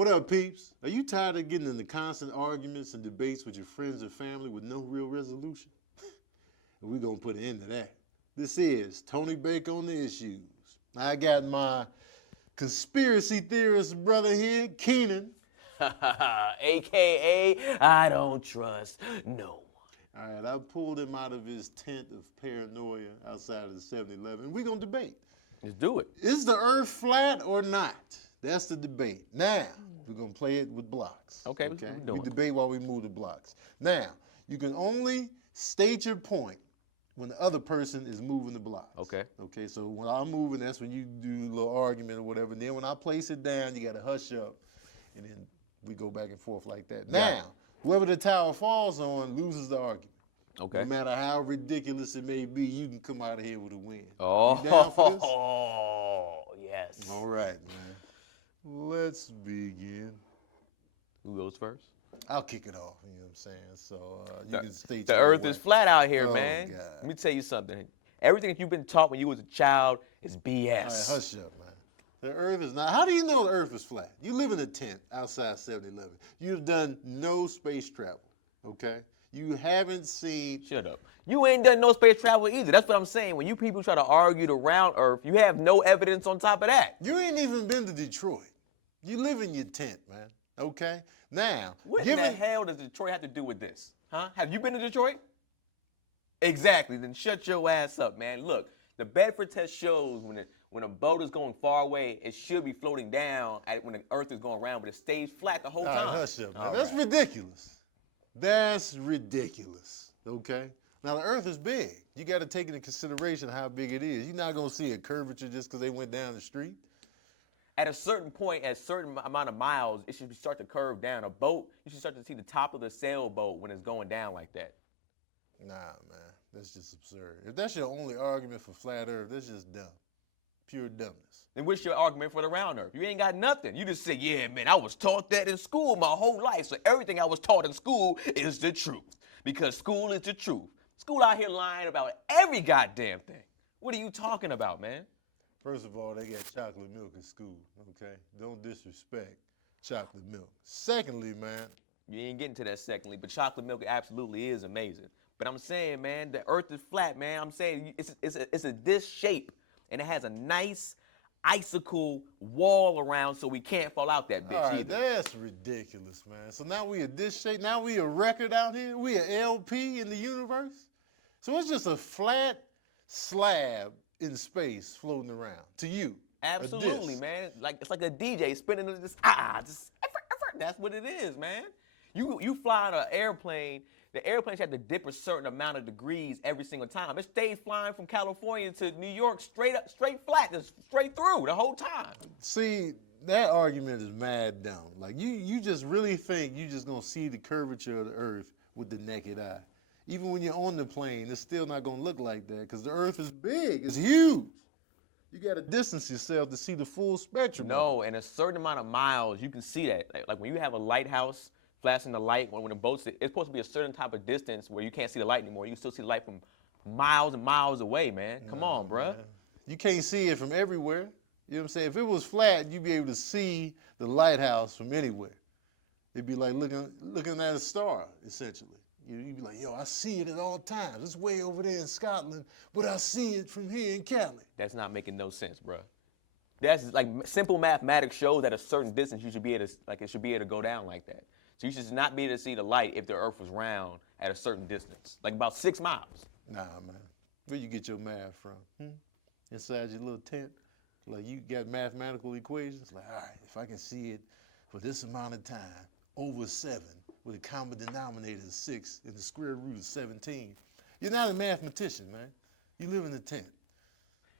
What up, peeps? Are you tired of getting into constant arguments and debates with your friends or family with no real resolution? We're going to put an end to that. This is Tony Baker on the Issues. I got my conspiracy theorist brother here, Keenan. AKA, I don't trust no one. All right, I pulled him out of his tent of paranoia outside of the 7-Eleven. We're going to debate. Let's do it. Is the earth flat or not? That's the debate. Now, we're going to play it with blocks. Okay. We debate while we move the blocks. Now, you can only state your point when the other person is moving the blocks. Okay. Okay, so when I'm moving, that's when you do a little argument or whatever. And then when I place it down, you got to hush up. And then we go back and forth like that. Now, whoever the tower falls on loses the argument. Okay. No matter how ridiculous it may be, you can come out of here with a win. Oh, you down for this? Yes. All right, man. Let's begin. Who goes first? I'll kick it off, you know what I'm saying? So you can state The your earth way. is flat out here, Oh, man. God. Let me tell you something. Everything that you've been taught when you was a child is BS. All right, hush up, man. The earth is not. How do you know the earth is flat? You live in a tent outside 7-Eleven. You've done no space travel, okay? You haven't seen. Shut up. You ain't done no space travel either. That's what I'm saying. When you people try to argue the round earth, you have no evidence on top of that. You ain't even been to Detroit. You live in your tent, man, okay? Now, What in the hell does Detroit have to do with this? Huh? Have you been to Detroit? Exactly. Then shut your ass up, man. Look, the Bedford test shows when a boat is going far away, it should be floating down when the earth is going around, but it stays flat the whole all time. right, hush up, man. All That's right. ridiculous. That's ridiculous, okay? Now, the earth is big. You got to take into consideration how big it is. You're not going to see a curvature just because they went down the street. At a certain point, at a certain amount of miles, it should start to curve down. A boat, you should start to see the top of the sailboat when it's going down like that. Nah, man. That's just absurd. If that's your only argument for flat earth, that's just dumb. Pure dumbness. Then what's your argument for the round earth? You ain't got nothing. You just say, yeah, man, I was taught that in school my whole life, so everything I was taught in school is the truth. Because school is the truth. School out here lying about every goddamn thing. What are you talking about, man? First of all, they got chocolate milk in school, okay? Don't disrespect chocolate milk. Secondly, man. You ain't getting to that secondly, but chocolate milk absolutely is amazing. But I'm saying, man, the earth is flat, man. I'm saying it's a disc shape, and it has a nice icicle wall around so we can't fall out that bitch All right, either. that's ridiculous, man. So now we a disc shape, now we a record out here? We a LP in the universe? So it's just a flat slab in space floating around, to you. Absolutely, man. Like it's like a DJ spinning this that's what it is, man. You fly on an airplane, the airplane have to dip a certain amount of degrees every single time. It stays flying from California to New York straight up, straight flat, just straight through the whole time. See, that argument is mad dumb. Like, you just really think you just gonna see the curvature of the earth with the naked eye. Even when you're on the plane, it's still not gonna look like that because the earth is big, it's huge. You gotta distance yourself to see the full spectrum. No, in a certain amount of miles, you can see that. Like when you have a lighthouse flashing the light, when the boat's, it's supposed to be a certain type of distance where you can't see the light anymore. You can still see the light from miles and miles away, man. Come on, bruh. Man. You can't see it from everywhere. You know what I'm saying? If it was flat, you'd be able to see the lighthouse from anywhere. It'd be like looking at a star, essentially. You'd be like, yo, I see it at all times. It's way over there in Scotland, but I see it from here in Cali. That's not making no sense, bruh. That's like simple mathematics shows at a certain distance you should be able to, like it should be able to go down like that. So you should not be able to see the light if the earth was round at a certain distance, like about 6 miles. Nah, man. Where you get your math from? Inside your little tent? Like you got mathematical equations? Like, all right, if I can see it for this amount of time, over 7, with a common denominator of 6 and the square root of 17. You're not a mathematician, man. You live in a tent.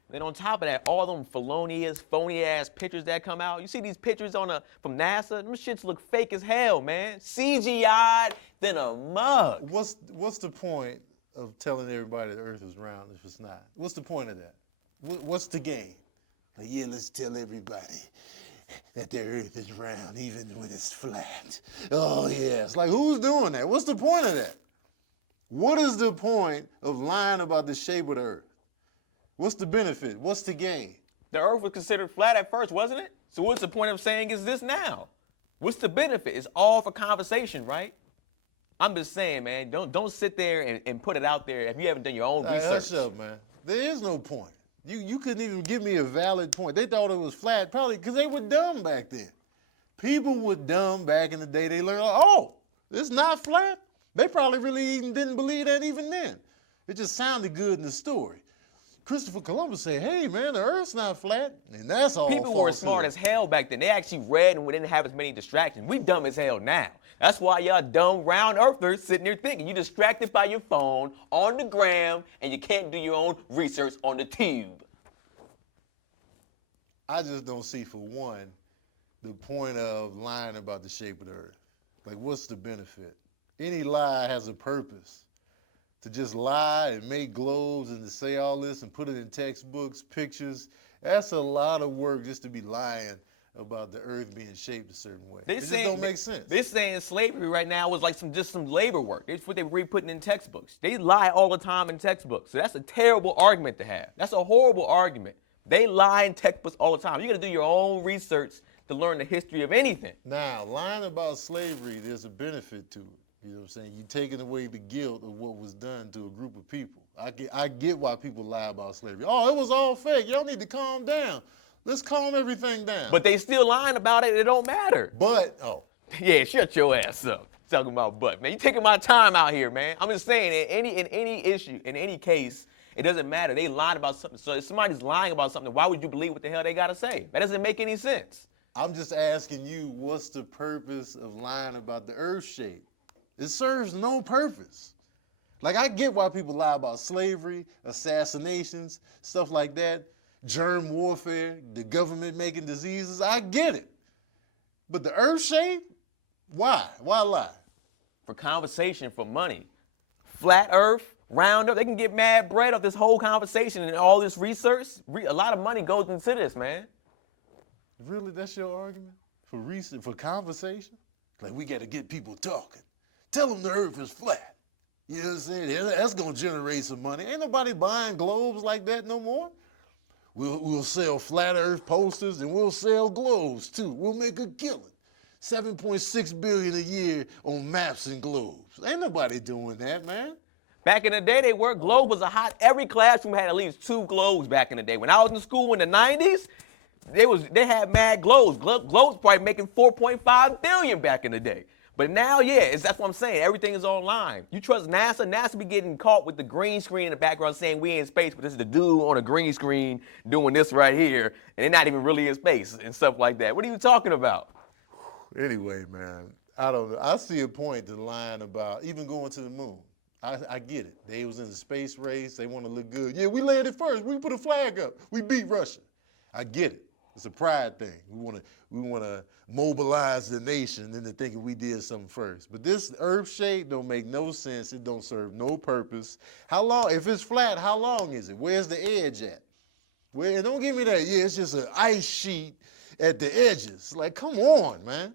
Then on top of that, all them felonious, phony-ass pictures that come out. You see these pictures from NASA? Them shits look fake as hell, man. CGI'd than a mug. What's the point of telling everybody the earth is round if it's not? What's the point of that? What's the game? Like, yeah, let's tell everybody that the earth is round even when it's flat. Oh, yeah. It's like, who's doing that? What's the point of that? What is the point of lying about the shape of the earth? What's the benefit? What's the gain? The earth was considered flat at first, wasn't it? So what's the point of saying is this now? What's the benefit? It's all for conversation, right? I'm just saying, man, don't sit there and put it out there if you haven't done your own Hey, research. hush up, man. There is no point. You couldn't even give me a valid point. They thought it was flat, probably because they were dumb back then. People were dumb back in the day. They learned, oh, it's not flat. They probably really even didn't believe that even then. It just sounded good in the story. Christopher Columbus said, hey, man, the Earth's not flat, and that's all People were smart as hell back then. They actually read and we didn't have as many distractions. We dumb as hell now. That's why y'all dumb round earthers sitting there thinking. You distracted by your phone, on the gram, and you can't do your own research on the tube. I just don't see, for one, the point of lying about the shape of the Earth. Like, what's the benefit? Any lie has a purpose. To just lie and make globes and to say all this and put it in textbooks, pictures, that's a lot of work just to be lying about the Earth being shaped a certain way. It just don't make sense. They're saying slavery right now was like just some labor work. That's what they were putting in textbooks. They lie all the time in textbooks. So that's a terrible argument to have. That's a horrible argument. They lie in textbooks all the time. You got to do your own research to learn the history of anything. Now, lying about slavery, there's a benefit to it. You know what I'm saying? You're taking away the guilt of what was done to a group of people. I get why people lie about slavery. Oh, it was all fake. Y'all need to calm down. Let's calm everything down. But they still lying about it. It don't matter. But, Yeah, shut your ass up. Talking about but. Man, you taking my time out here, man. I'm just saying, in any issue, in any case, it doesn't matter. They lied about something. So if somebody's lying about something, why would you believe what the hell they got to say? That doesn't make any sense. I'm just asking you, what's the purpose of lying about the Earth shape? It serves no purpose. Like, I get why people lie about slavery, assassinations, stuff like that, germ warfare, the government making diseases. I get it. But the Earth shape? Why? Why lie? For conversation, for money. Flat Earth, round Earth, they can get mad bread off this whole conversation and all this research. A lot of money goes into this, man. Really, that's your argument? For conversation? Like, we got to get people talking. Tell them the Earth is flat. You know what I'm saying? Yeah, that's going to generate some money. Ain't nobody buying globes like that no more. We'll sell flat Earth posters and we'll sell globes too. We'll make a killing. 7.6 billion a year on maps and globes. Ain't nobody doing that, man. Back in the day, they were. Globe was a hot. Every classroom had at least 2 globes back in the day. When I was in school in the 90s, they had mad globes. Globes probably making 4.5 billion back in the day. But now, yeah, that's what I'm saying. Everything is online. You trust NASA? NASA be getting caught with the green screen in the background saying we in space, but this is the dude on a green screen doing this right here, and they're not even really in space and stuff like that. What are you talking about? Anyway, man, I don't know. I see a point to lying about even going to the moon. I get it. They was in the space race. They want to look good. Yeah, we landed first. We put a flag up. We beat Russia. I get it. It's a pride thing. We want to mobilize the nation into thinking we did something first. But this Earth shape don't make no sense. It don't serve no purpose. How long? If it's flat, how long is it? Where's the edge at? And don't give me that. Yeah, it's just an ice sheet at the edges. Like, come on, man.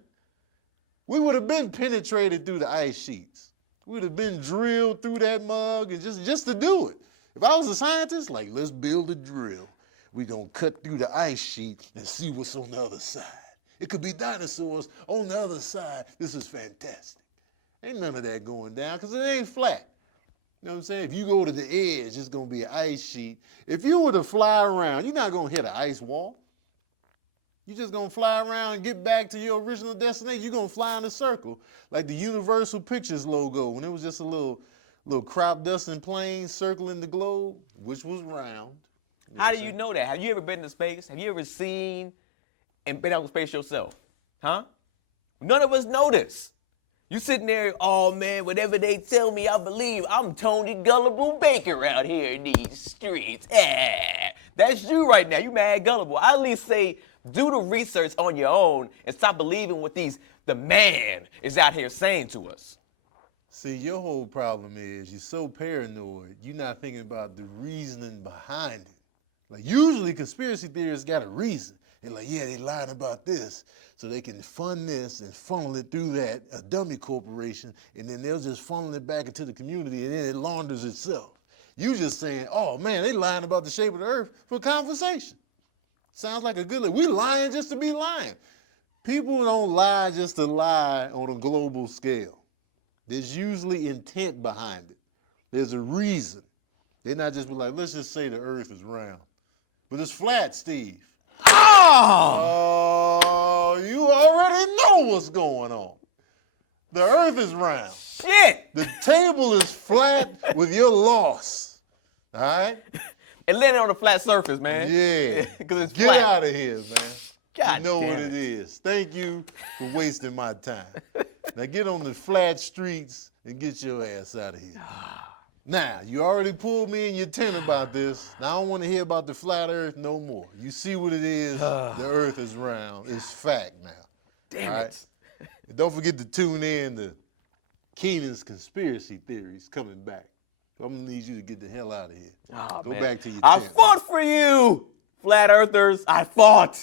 We would have been penetrated through the ice sheets. We would have been drilled through that mug and just to do it. If I was a scientist, like, let's build a drill. We're going to cut through the ice sheet and see what's on the other side. It could be dinosaurs on the other side. This is fantastic. Ain't none of that going down because it ain't flat. You know what I'm saying? If you go to the edge, it's going to be an ice sheet. If you were to fly around, you're not going to hit an ice wall. You're just going to fly around and get back to your original destination. You're going to fly in a circle like the Universal Pictures logo when it was just a little crop dusting plane circling the globe, which was round. How do you know that? Have you ever been to space? Have you ever seen and been out in space yourself? Huh? None of us know this. You sitting there, oh man, whatever they tell me, I believe. I'm Tony Gullible Baker out here in these streets. That's you right now. You mad gullible. I at least say do the research on your own and stop believing what the man is out here saying to us. See, your whole problem is you're so paranoid, you're not thinking about the reasoning behind it. Like, usually conspiracy theorists got a reason. They're like, yeah, they lied about this so they can fund this and funnel it through that, a dummy corporation, and then they'll just funnel it back into the community and then it launders itself. You just saying, oh man, they lying about the shape of the earth for conversation. Sounds like a good, we lying just to be lying. People don't lie just to lie on a global scale. There's usually intent behind it. There's a reason. They're not just be like, let's just say the earth is round. But it's flat, Steve. Oh! You already know what's going on. The earth is round. Shit! The table is flat with your loss. All right? And landing on a flat surface, man. Yeah. Because it's Get flat. out of here, man. God You know damn what it is. Thank you for wasting my time. Now get on the flat streets and get your ass out of here. Now, you already pulled me in your tent about this. Now I don't want to hear about the flat earth no more. You see what it is. The earth is round. It's fact now. Damn All right? it. And don't forget to tune in to Keenan's conspiracy theories coming back. I'm going to need you to get the hell out of here. Oh, Go man. back to your I tent. fought for you, flat earthers. I fought.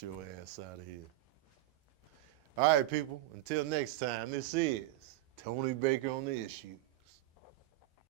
Get your ass out of here. All right, people. Until next time, this is Tony Baker on The Issue.